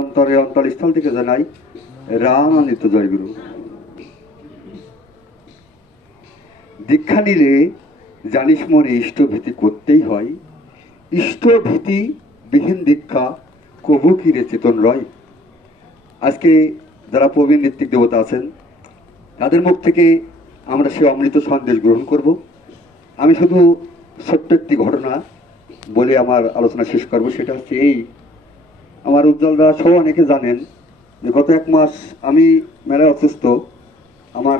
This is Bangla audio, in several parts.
অন্তরে অন্তরস্থল থেকে জানাই রামানিত জয়গুরু। দীক্ষা নিলে জানিস মনে ইষ্টভীতি করতেই হয়, ইষ্টভীতি বিহীন দীক্ষা কবু কি রে চেতন রয়। আজকে যারা প্রবীণ ঋত্বিক দেবতা আছেন তাদের মুখ থেকে আমরা সে অমৃত সন্দেশ গ্রহণ করব। আমি শুধু ছোট্ট একটি ঘটনা বলে আমার আলোচনা শেষ করব। সেটা হচ্ছে এই, আমার উজ্জ্বলরা সহ অনেকে জানেন যে গত এক মাস আমি মেলায় অসুস্থ। আমার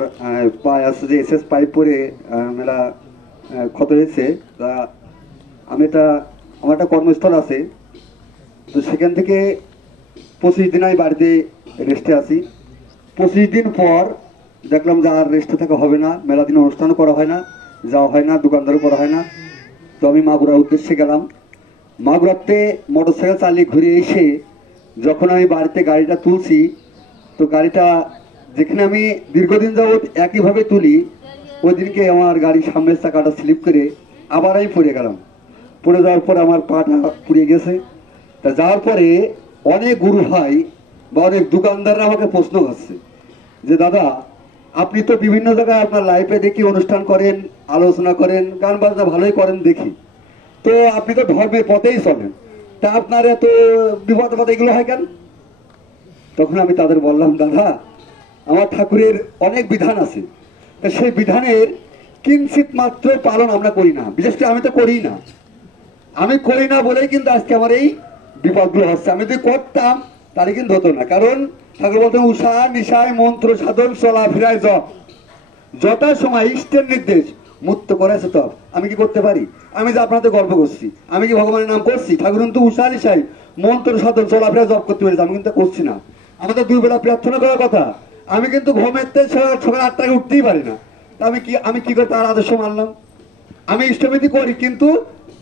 পায়ে আছে যে এসএস পাইপ পরে মেলা ক্ষত হয়েছে। তা আমি আমার একটা কর্মস্থল আছে, তো সেখান থেকে 25 দিন আমি বাড়িতে রেস্টে আছি। 25 দিন পর দেখলাম যে আর রেস্টে থাকা হবে না, মেলা দিন অনুষ্ঠানও করা হয় না, যাওয়া হয় না, দোকানদারও করা হয় না। তো আমি মাগুরার উদ্দেশ্যে গেলাম। মাগুরাতে মোটরসাইকেল চালিয়ে ঘুরে এসে যখন আমি বাড়িতে গাড়িটা তুলছি, তো গাড়িটা যেখানে আমি দীর্ঘদিন যাবৎ একইভাবে তুলি, ওই দিনকে আমার গাড়ির সামনের চাকাটা স্লিপ করে আবার আমি পড়ে গেলাম। পড়ে যাওয়ার পরে আমার পাটা পুড়ে গেছে। তা যাওয়ার পরে অনেক গুরু ভাই বা অনেক দোকানদাররা আমাকে প্রশ্ন করছে যে দাদা, আপনি তো বিভিন্ন জায়গায় আপনার লাইফে দেখি অনুষ্ঠান করেন, আলোচনা করেন, গান বাজনা ভালোই করেন দেখি, তো আপনি তো ধর্মের পথেই চলেন, তা আপনার এত বিপদ আপদ এগুলো হয় কেন? তখন আমি তাদের বললাম, দাদা আমার ঠাকুরের অনেক বিধান আছে, তা সেই বিধানের কিঞ্চিত মাত্র পালন আমরা করি না। বিশেষ করে আমি তো করি না, আমি করি না বলেই কিন্তু আজকে আমার এই বিপদগুলো হচ্ছে। আমি যদি করতাম তাহলে কিন্তু হতো না। কারণ ঠাকুর বলতে উষা নিশায় মন্ত্র সাধন চলা ফিরায় জপ, যথা সময় ইষ্টের নির্দেশ মুক্ত করেছে তব। আমি কি করতে পারি? আমি যে আপনাদের গল্প করছি, আমি কি ভগবানের নাম করছি? ঠাকুর কিন্তু উষা নিশায় মন্ত্র সাধন চলা ফিরায় জপ করতে পেরেছি, আমি কিন্তু করছি না। আমাদের 2 বেলা প্রার্থনা করার কথা, আমি কিন্তু ঘুমেতে সকাল 8টায় উঠতেই পারি না। আমি কি করে তার আদর্শ মানলাম? আমি ইষ্টভীতি করি, কিন্তু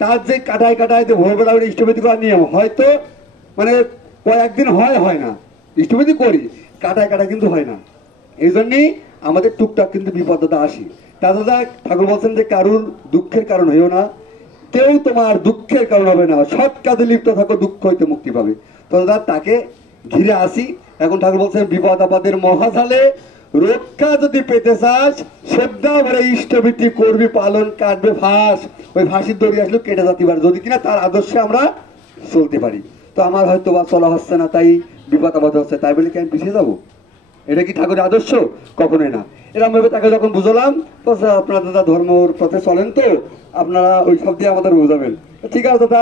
তার যে কাটায় যে ভোরবেলা ইষ্টভীতি করার নিয়ম হয়তো মানে কয়েকদিন হয় না। ইষ্টভীতি করি, কাটায় কিন্তু হয় না। এই জন্যই আমাদের টুকটাক কিন্তু বিপদতা আসি। দাদা ঠাকুর বলছেন যে কারুর দুঃখের কারণ হইও না, কেউ তোমার দুঃখের কারণ হবে না, সৎ কাজে লিপ্ত থাকো, দুঃখ হইতে মুক্তি পাবে। তো দাদা তাকে ঘিরে আসি। এখন ঠাকুর বলছেন বিপদ আপদের মহাজালে রক্ষা যদি পেতে চাস, শ্রদ্ধা ভরে ইষ্টভীতি করবি পালন, কাটবে ফাঁস। ওই ফাঁসির দড়ি আসলে কেটে যেতে পারে যদি কিনা তার আদর্শে আমরা চলতে পারি। তো আমার হয়তো বা চলা হচ্ছে না, তাই বিপদ আপদ হচ্ছে, তাই বলে কি আমি পিছিয়ে যাবো? এটা কি ঠাকুরের আদর্শ? কখনোই না। এরকম ভাবে তাকে যখন বুঝলাম, তো আপনারা দাদা ধর্মর পথে চলেন, তো আপনারা ওই সব দিয়ে আমাদের বুঝাবেন। ঠিক আছে দাদা,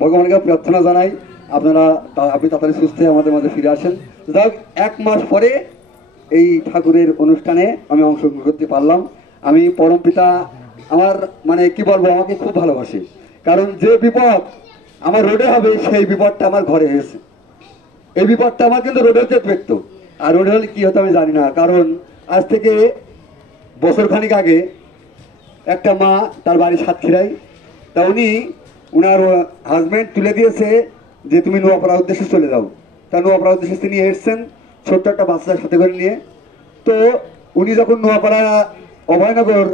ভগবানকে প্রার্থনা জানাই আপনি তাড়াতাড়ি সুস্থ হয়ে আমাদের মাঝে ফিরে আসেন। যাই হোক, 1 মাস পরে এই ঠাকুরের অনুষ্ঠানে আমি অংশগ্রহণ করতে পারলাম। আমি পরম পিতা আমার মানে কি বলবো, আমাকে খুব ভালোবাসে। কারণ যে বিপদ আমার রোডে হবে, সেই বিপদটা আমার ঘরে হয়েছে। এই বিপদটা আমার কিন্তু রোডে হতে ব্যক্ত, আর রোডে হলে কি হতো আমি জানি না। কারণ আজ থেকে বছরখানিক আগে একটা মা, তার বাড়ি সাতক্ষীরায়, তা উনার হাজব্যান্ড তুলে দিয়েছে যে তুমি নোয়াপাড়া উদ্দেশ্যে চলে যাও। তা নোয়াপাড়া উদ্দেশ্যে তিনি এসছেন ছোট্ট একটা বাচ্চার সাথে করে নিয়ে। তো উনি যখন নোয়াপাড়া অভয়নগর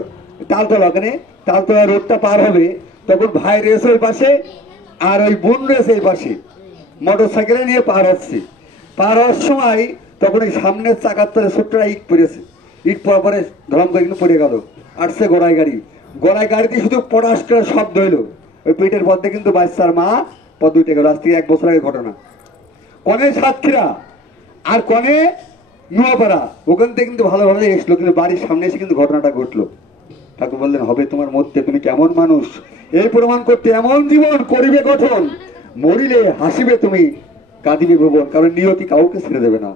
তালতলা, ওখানে তালতলা রোডটা পার হবে, তখন ভাই রয়েছে ওই পাশে আর ওই বোন রয়েছে এই পাশে, মোটর সাইকেলে নিয়ে পার হচ্ছে। পার হওয়ার সময় তখন এই সামনের চাকার তলে ছোট্ট ইট পড়েছে। ইট পড়ার পরে ধরম করে কিন্তু পড়ে গেল। আসছে গড়াই গাড়িতে শুধু পটাশ করে শব্দ হইলো, ওই পেটের মধ্যে কিন্তু বাচ্চার মা পদ উঠে গেল। আজ থেকে 1 বছর আগে ঘটনা। কনে সাতক্ষীরা আর কনে নোয়াপাড়া, ওখান থেকে কিন্তু ভালোভাবে এসলো, কিন্তু বাড়ির সামনে এসে কিন্তু ঘটনাটা ঘটলো। ঠাকুর বললেন, হবে তোমার মধ্যে, তুমি কেমন মানুষ, এই প্রমাণ করতে এমন জীবন করিবে গঠন, মরিলে হাসিবে তুমি, কাঁদিবে ভুবন। কারণ নিয়তি কাউকে ছেড়ে দেবে না।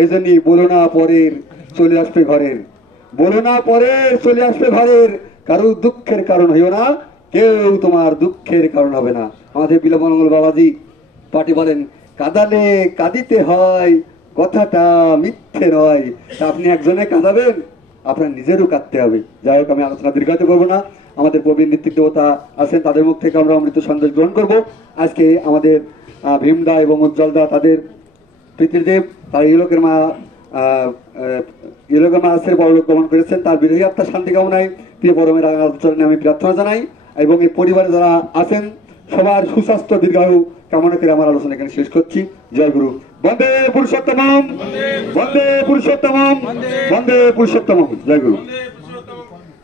এই জন্যই বলো না পরের, চলে আসবে ঘরের, বলো না পরের, চলে আসবে ঘরের, কারো দুঃখের কারণ হইও না, কেউ তোমার দুঃখের কারণ হবে না। আমাদের বিলমঙ্গল বাবাজি পাটি বলেন, কাঁদালে কাঁদিতে হয়, কথাটা মিথ্যে নয়। তা আপনি একজনে কাঁদাবেন, আপনার নিজেরও কাঁদতে হবে। যাই হোক, আমি আলোচনা দীর্ঘায়িত করবো না। আমাদের প্রবীণ ঋত্বিক দেবতা আছেন, তাদের মুখ থেকে আমরা অমৃত সন্দেশ গ্রহণ করবো। আজকে আমাদের ভীমদা এবং উজ্জ্বলদা, তাদের পিতৃদেব, তার ইলোকের মা আসের পরলোক গমন করেছেন, তার বিরোধী আত্মার শান্তি কামনায় প্রিয় পরমের আচরণে আমি প্রার্থনা জানাই। এবং এই পরিবারে যারা আছেন সবার সুস্বাস্থ্য, দীর্ঘায়ু কামনা করে আমার আলোচনা এখানে শেষ করছি। জয় গুরু। বন্দে পুরুষোত্তমম, বন্দে পুরুষোত্তমম, বন্দে পুরুষোত্তমম। জয় গুরু।